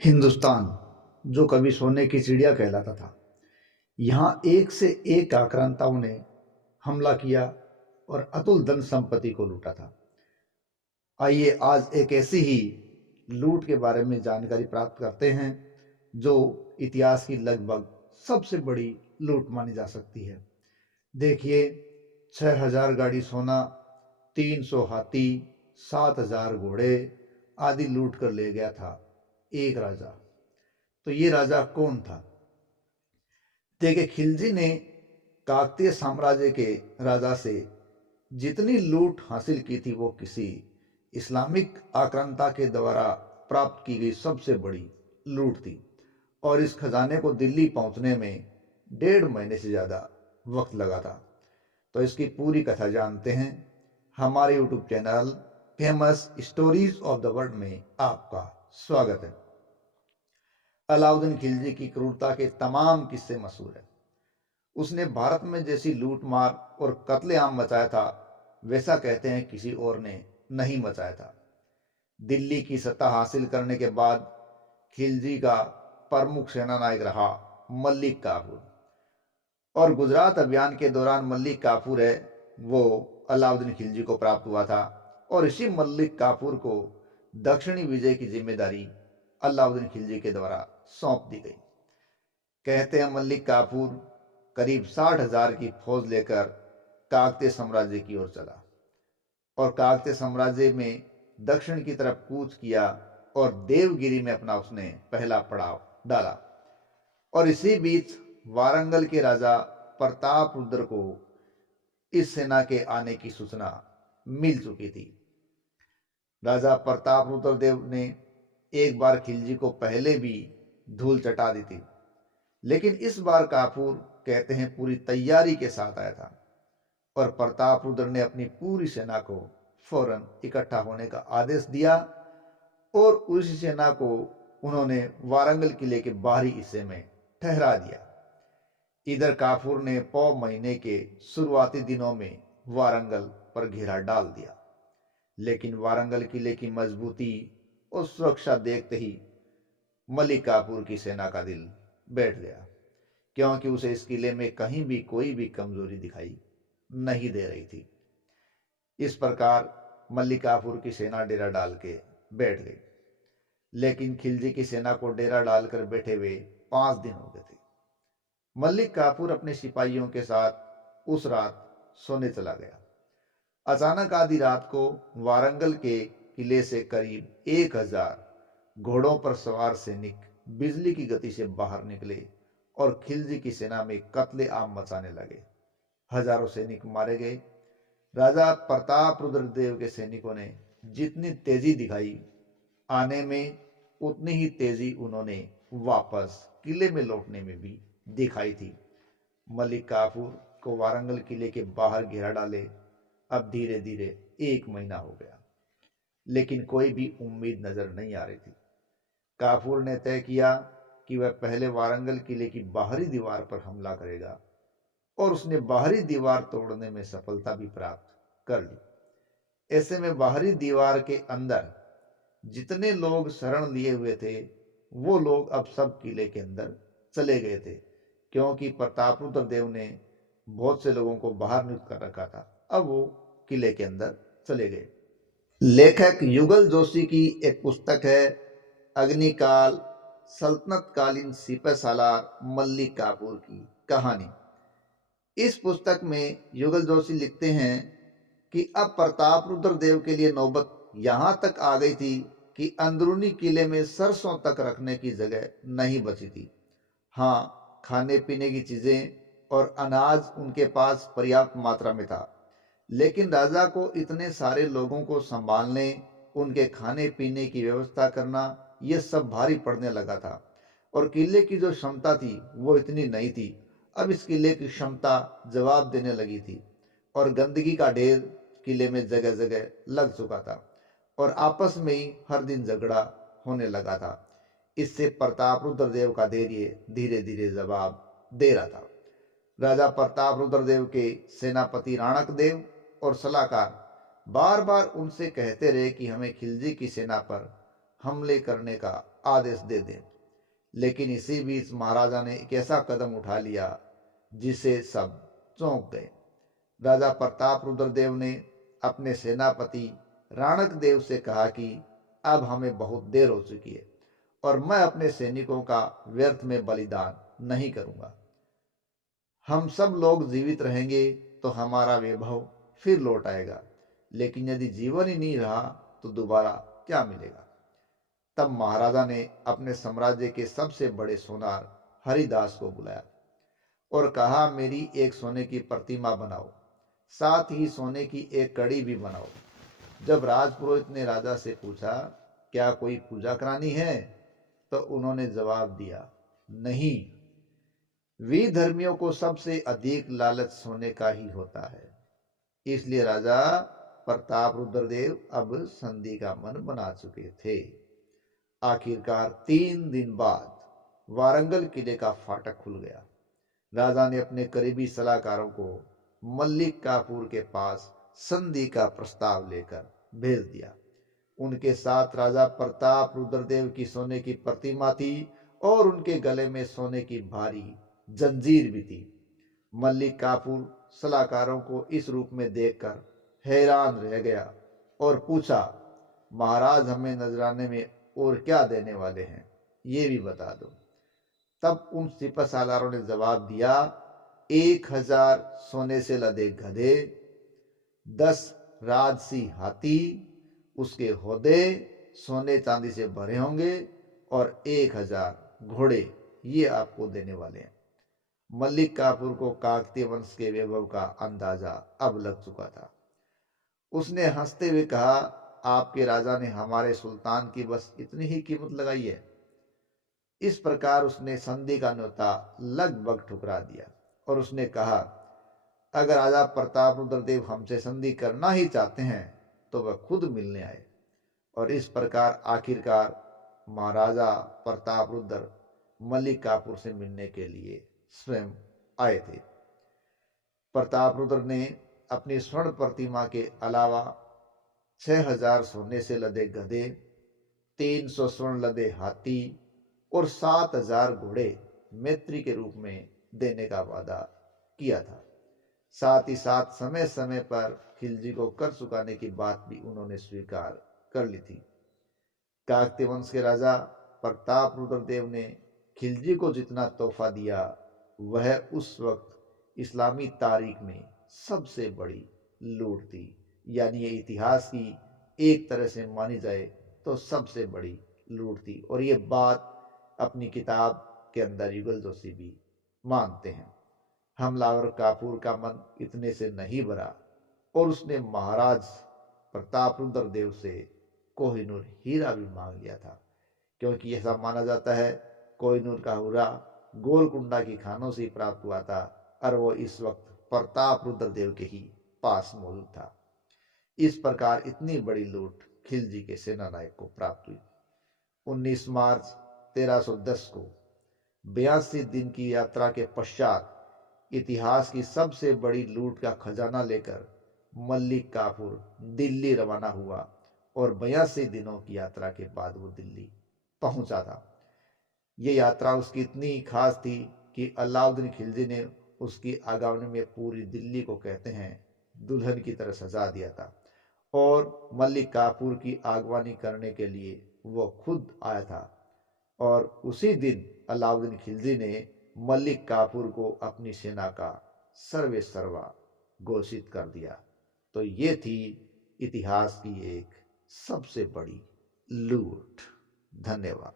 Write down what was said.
हिंदुस्तान जो कभी सोने की चिड़िया कहलाता था, यहाँ एक से एक आक्रांताओं ने हमला किया और अतुल धन संपत्ति को लूटा था। आइए आज एक ऐसी ही लूट के बारे में जानकारी प्राप्त करते हैं जो इतिहास की लगभग सबसे बड़ी लूट मानी जा सकती है। देखिए, 6,000 गाड़ी सोना, 300 हाथी, 7,000 घोड़े आदि लूट कर ले गया था एक राजा। तो ये राजा कौन था? देखिए, खिलजी ने काकतीय साम्राज्य के राजा से जितनी लूट हासिल की थी वो किसी इस्लामिक आक्रांता के द्वारा प्राप्त की गई सबसे बड़ी लूट थी और इस खजाने को दिल्ली पहुंचने में 1.5 महीने से ज़्यादा वक्त लगा था। तो इसकी पूरी कथा जानते हैं। हमारे YouTube channel famous stories of the world में आपका स्वागत है। अलाउद्दीन खिलजी की क्रूरता के तमाम किस्से मशहूर हैं। उसने भारत में जैसी लूट मार और कत्लेआम मचाया था, वैसा कहते हैं किसी और ने नहीं मचाया था। दिल्ली की सत्ता हासिल करने के बाद खिलजी का प्रमुख सेनानायक रहा मलिक काफूर, और गुजरात अभियान के दौरान मलिक काफूर है वो अलाउद्दीन खिलजी को प्राप्त हुआ था और इसी मलिक काफूर को दक्षिणी विजय की जिम्मेदारी अलाउद्दीन खिलजी के द्वारा सौंप दी गई। कहते हैं मलिक काफूर करीब 60,000 की फौज लेकर काकतीय साम्राज्य की ओर चला और काकतीय साम्राज्य में दक्षिण की तरफ कूच किया और देवगिरी में अपना उसने पहला पड़ाव डाला। और इसी बीच वारंगल के राजा प्रताप रुद्र को इस सेना के आने की सूचना मिल चुकी थी। राजा प्रताप रुद्र देव ने एक बार खिलजी को पहले भी धूल चटा दी थी, लेकिन इस बार काफूर कहते हैं पूरी तैयारी के साथ आया था और प्रताप रुद्र ने अपनी पूरी सेना को फौरन इकट्ठा होने का आदेश दिया और उसी सेना को उन्होंने वारंगल किले के बाहरी हिस्से में ठहरा दिया। इधर काफूर ने पौ महीने के शुरुआती दिनों में वारंगल पर घेरा डाल दिया, लेकिन वारंगल किले की मजबूती और सुरक्षा देखते ही मलिक काफूर की सेना का दिल बैठ गया, क्योंकि उसे इस किले में कहीं भी कोई भी कमजोरी दिखाई नहीं दे रही थी। इस प्रकार मलिक काफूर की सेना डेरा डाल के बैठ गई, लेकिन खिलजी की सेना को डेरा डालकर बैठे हुए 5 दिन हो गए थे। मलिक काफूर अपने सिपाहियों के साथ उस रात सोने चला गया। अचानक आधी रात को वारंगल के किले से करीब 1,000 घोड़ों पर सवार सैनिक बिजली की गति से बाहर निकले और खिलजी की सेना में कत्लेआम मचाने लगे। हजारों सैनिक मारे गए। राजा प्रताप रुद्र देव के सैनिकों ने जितनी तेजी दिखाई आने में, उतनी ही तेजी उन्होंने वापस किले में लौटने में भी दिखाई थी। मलिक काफूर को वारंगल किले के बाहर घेरा डाले अब धीरे धीरे 1 महीना हो गया, लेकिन कोई भी उम्मीद नजर नहीं आ रही थी। काफूर ने तय किया कि वह पहले वारंगल किले की बाहरी दीवार पर हमला करेगा और उसने बाहरी दीवार तोड़ने में सफलता भी प्राप्त कर ली। ऐसे में बाहरी दीवार के अंदर जितने लोग शरण लिए हुए थे वो लोग अब सब किले के अंदर चले गए थे, क्योंकि प्रतापरुद्र देव ने बहुत से लोगों को बाहर नियुक्त कर रखा था। अब वो किले के अंदर चले गए। लेखक युगल जोशी की एक पुस्तक है अग्निकाल, सल्तनत कालीन सिपह सालार मलिक काफूर की कहानी। इस पुस्तक में युगल जोशी लिखते हैं कि अब प्रताप रुद्र देव के लिए नौबत यहां तक आ गई थी कि अंदरूनी किले में सरसों तक रखने की जगह नहीं बची थी। हाँ, खाने पीने की चीजें और अनाज उनके पास पर्याप्त मात्रा में था, लेकिन राजा को इतने सारे लोगों को संभालने, उनके खाने पीने की व्यवस्था करना, यह सब भारी पड़ने लगा था और किले की जो क्षमता थी वो इतनी नहीं थी। अब इस किले की क्षमता जवाब देने लगी थी और गंदगी का ढेर किले में जगह जगह लग चुका था और आपस में ही हर दिन झगड़ा होने लगा था। इससे प्रताप रुद्रदेव का धैर्य धीरे धीरे जवाब दे रहा था। राजा प्रताप रुद्रदेव के सेनापति राणक देव और सलाहकार बार बार उनसे कहते रहे कि हमें खिलजी की सेना पर हमले करने का आदेश दे दें। लेकिन इसी बीच महाराजा ने एक ऐसा कदम उठा लिया जिसे सब चौंक गए। राजा प्रताप रुद्रदेव ने अपने सेनापति राणक देव से कहा कि अब हमें बहुत देर हो चुकी है और मैं अपने सैनिकों का व्यर्थ में बलिदान नहीं करूंगा। हम सब लोग जीवित रहेंगे तो हमारा वैभव फिर लौट आएगा, लेकिन यदि जीवन ही नहीं रहा तो दोबारा क्या मिलेगा। तब महाराजा ने अपने साम्राज्य के सबसे बड़े सोनार हरिदास को बुलाया और कहा, मेरी एक सोने की प्रतिमा बनाओ, साथ ही सोने की एक कड़ी भी बनाओ। जब राजपुरोहित ने राजा से पूछा, क्या कोई पूजा करानी है, तो उन्होंने जवाब दिया, नहीं, विधर्मियों को सबसे अधिक लालच सोने का ही होता है। इसलिए राजा प्रताप रुद्रदेव अब संधि का मन बना चुके थे। आखिरकार 3 दिन बाद वारंगल किले का फाटक खुल गया। राजा ने अपने करीबी सलाहकारों को मल्लिक काफूर के पास संधि का प्रस्ताव लेकर भेज दिया। उनके साथ राजा प्रताप रुद्रदेव की सोने की प्रतिमा थी और उनके गले में सोने की भारी जंजीर भी थी। मल्लिक काफूर सलाहकारों को इस रूप में देखकर हैरान रह गया और पूछा, महाराज हमें नजराने में और क्या देने वाले हैं, ये भी बता दो। तब उन सिपह सालारों ने जवाब दिया, 1000 सोने से लदे गधे, 10 राजसी हाथी, उसके होदे सोने चांदी से भरे होंगे और 1000 घोड़े, ये आपको देने वाले हैं। मल्लिक काफूर को काकतीय वंश के वैभव का अंदाजा अब लग चुका था। उसने हंसते हुए कहा, आपके राजा ने हमारे सुल्तान की बस इतनी ही कीमत लगाई है। इस प्रकार उसने संधि का न्योता लगभग ठुकरा दिया और उसने कहा, अगर राजा प्रताप रुद्रदेव हमसे संधि करना ही चाहते हैं तो वह खुद मिलने आए। और इस प्रकार आखिरकार महाराजा प्रताप रुद्र मल्लिक काफूर से मिलने के लिए स्वयं आए थे। प्रताप रुद्र ने अपनी स्वर्ण प्रतिमा के अलावा 6000 सोने से लदे गधे, 300 स्वर्ण लदे हाथी और 7000 घोड़े मैत्री के रूप में देने का वादा किया था। साथ ही साथ समय समय पर खिलजी को कर चुकाने की बात भी उन्होंने स्वीकार कर ली थी। काकतीय वंश के राजा प्रताप रुद्रदेव ने खिलजी को जितना तोहफा दिया वह उस वक्त इस्लामी तारीख में सबसे बड़ी लूट थी। यानी ये इतिहास की एक तरह से मानी जाए तो सबसे बड़ी लूट थी। और ये बात अपनी किताब के अंदर युगल जोशी भी मानते हैं। हमलावर काफूर का मन इतने से नहीं भरा और उसने महाराज प्रताप रुद्रदेव से कोहिनूर हीरा भी मांग लिया था, क्योंकि ऐसा माना जाता है कोहिनूर का हीरा गोलकुंडा की खानों से प्राप्त हुआ था और वो इस वक्त प्रताप रुद्रदेव के ही पास मौजूद था। इस प्रकार इतनी बड़ी लूट खिलजी के सेनानायक को प्राप्त हुई। 19 मार्च 1310 को 82 दिन की यात्रा के पश्चात इतिहास की सबसे बड़ी लूट का खजाना लेकर मल्लिक काफूर दिल्ली रवाना हुआ और 82 दिनों की यात्रा के बाद वो दिल्ली पहुंचा था। ये यात्रा उसकी इतनी खास थी कि अलाउद्दीन खिलजी ने उसकी आगमन में पूरी दिल्ली को कहते हैं दुल्हन की तरह सजा दिया था और मल्लिक काफूर की आगवानी करने के लिए वो खुद आया था। और उसी दिन अलाउद्दीन खिलजी ने मल्लिक काफूर को अपनी सेना का सर्वे सर्वा घोषित कर दिया। तो ये थी इतिहास की एक सबसे बड़ी लूट। धन्यवाद।